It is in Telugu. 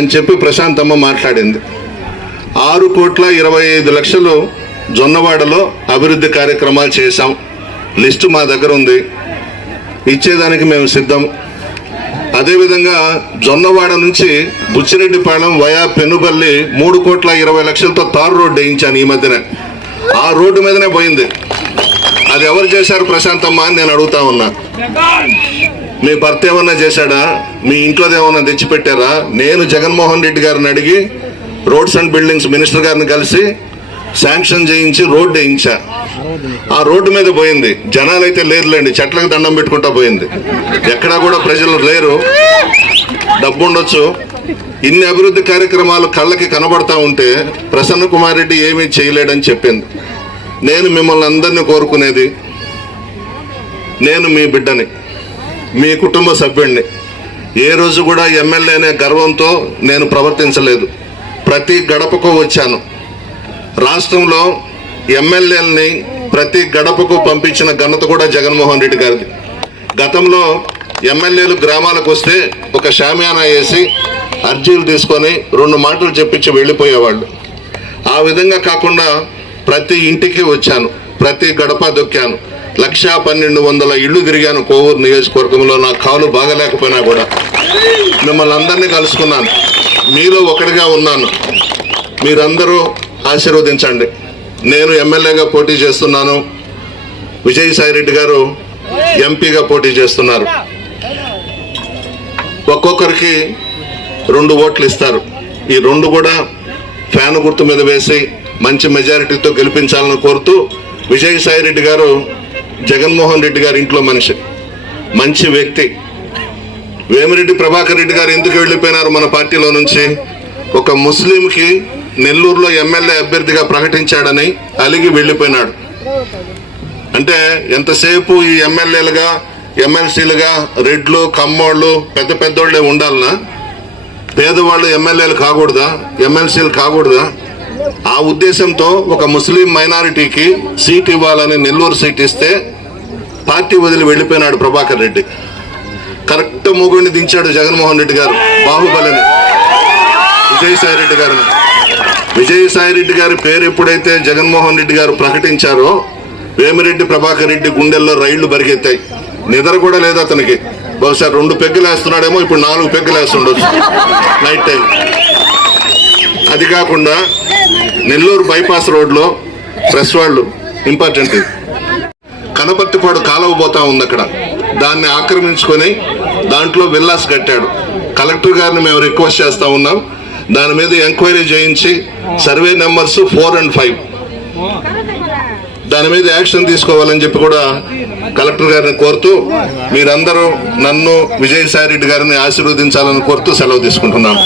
అని చెప్పి ప్రశాంతమ్మ మాట్లాడింది. 6,25,00,000 జొన్నవాడలో అభివృద్ధి కార్యక్రమాలు చేశాం. లిస్టు మా దగ్గర ఉంది, ఇచ్చేదానికి మేము సిద్ధం. అదేవిధంగా జొన్నవాడ నుంచి బుచ్చిరెడ్డిపాళెం వయా పెనుబల్లి 3,20,00,000తో తారు రోడ్డు వేయించాను ఈ మధ్యన. ఆ రోడ్డు మీదనే పోయింది. అది ఎవరు చేశారు ప్రశాంతమ్మ అని నేను అడుగుతా ఉన్నా. మీ భర్త ఏమన్నా చేశాడా? మీ ఇంట్లోది ఏమన్నా తెచ్చిపెట్టారా? నేను జగన్మోహన్ రెడ్డి గారిని అడిగి రోడ్స్ అండ్ బిల్డింగ్స్ మినిస్టర్ గారిని కలిసి శాంక్షన్ చేయించి రోడ్డు వేయించా. ఆ రోడ్డు మీద పోయింది. జనాలు అయితే లేరులేండి, చెట్లకు దండం పెట్టుకుంటా పోయింది. ఎక్కడా కూడా ప్రజలు లేరు, డబ్బు ఉండొచ్చు. ఇన్ని అభివృద్ధి కార్యక్రమాలు కళ్ళకి కనబడతా ఉంటే ప్రసన్న కుమార్ రెడ్డి ఏమీ చేయలేడని చెప్పింది. నేను మిమ్మల్ని అందరినీ కోరుకునేది, నేను మీ బిడ్డని, మీ కుటుంబ సభ్యుడిని. ఏ రోజు కూడా ఎమ్మెల్యే అనే గర్వంతో నేను ప్రవర్తించలేదు. ప్రతి గడపకు వచ్చాను. రాష్ట్రంలో ఎమ్మెల్యేలని ప్రతి గడపకు పంపించిన ఘనత కూడా జగన్మోహన్ రెడ్డి గారిది. గతంలో ఎమ్మెల్యేలు గ్రామాలకు వస్తే ఒక షామియానా వేసి అర్జీలు తీసుకొని 2 మాటలు చెప్పించి వెళ్ళిపోయేవాళ్ళు. ఆ విధంగా కాకుండా ప్రతి ఇంటికి వచ్చాను, ప్రతి గడప దొక్కాను. 1,12,00,000 ఇళ్ళు తిరిగాను కోవూరు నియోజకవర్గంలో. నా కాలు బాగలేకపోయినా కూడా మిమ్మల్ని అందరినీ కలుసుకున్నాను. మీలో ఒకటిగా ఉన్నాను. మీరందరూ ఆశీర్వదించండి. నేను ఎమ్మెల్యేగా పోటీ చేస్తున్నాను, విజయసాయిరెడ్డి గారు ఎంపీగా పోటీ చేస్తున్నారు. ఒక్కొక్కరికి 2 ఓట్లు ఇస్తారు. ఈ 2 కూడా ఫ్యాన్ గుర్తు మీద వేసి మంచి మెజారిటీతో గెలిపించాలని కోరుతూ, విజయసాయిరెడ్డి గారు జగన్మోహన్ రెడ్డి గారి ఇంట్లో మనిషి, మంచి వ్యక్తి. వేమిరెడ్డి ప్రభాకర్ రెడ్డి గారు ఎందుకు వెళ్ళిపోయినారు మన పార్టీలో నుంచి? ఒక ముస్లింకి నెల్లూరులో ఎమ్మెల్యే అభ్యర్థిగా ప్రకటించాడని అలిగి వెళ్ళిపోయినాడు. అంటే ఎంతసేపు ఈ ఎమ్మెల్యేలుగా ఎమ్మెల్సీలుగా రెడ్లు కమ్మోళ్ళు పెద్ద పెద్దోళ్లే ఉండాలనా? పేదవాళ్ళు ఎమ్మెల్యేలు కాకూడదా? ఎమ్మెల్సీలు కాకూడదా? ఆ ఉద్దేశంతో ఒక ముస్లిం మైనారిటీకి సీట్ ఇవ్వాలని నెల్లూరు సీట్ ఇస్తే పార్టీ వదిలి వెళ్ళిపోయినాడు ప్రభాకర్ రెడ్డి. కరెక్ట్ మొగుడిని దించాడు జగన్మోహన్ రెడ్డి గారు, బాహుబలిని, విజయసాయిరెడ్డి గారిని. విజయసాయిరెడ్డి గారి పేరు ఎప్పుడైతే జగన్మోహన్ రెడ్డి గారు ప్రకటించారో వేమిరెడ్డి ప్రభాకర్ రెడ్డి గుండెల్లో రైళ్లు బరిగెత్తాయి. నిద్ర కూడా లేదు అతనికి. బహుశా 2 పెగ్గులు వేస్తున్నాడేమో, ఇప్పుడు 4 పెగ్గులు వేస్తుండొచ్చు నైట్ టైం. అది కాకుండా నెల్లూరు బైపాస్ రోడ్లో ప్రెస్ వాళ్ళు ఇంపార్టెంట్, కనపర్తిపాడు కాలువ పోతా ఉంది అక్కడ. దాన్ని ఆక్రమించుకొని దాంట్లో విల్లాస్ కట్టాడు. కలెక్టర్ గారిని మేము రిక్వెస్ట్ చేస్తా ఉన్నాం, దాని మీద ఎంక్వైరీ చేయించి సర్వే నెంబర్స్ 4 and 5 దాని మీద యాక్షన్ తీసుకోవాలని చెప్పి కూడా కలెక్టర్ గారిని కోరుతూ, మీరందరూ నన్ను విజయసాయిరెడ్డి గారిని ఆశీర్వదించాలని కోరుతూ సెలవు తీసుకుంటున్నాం.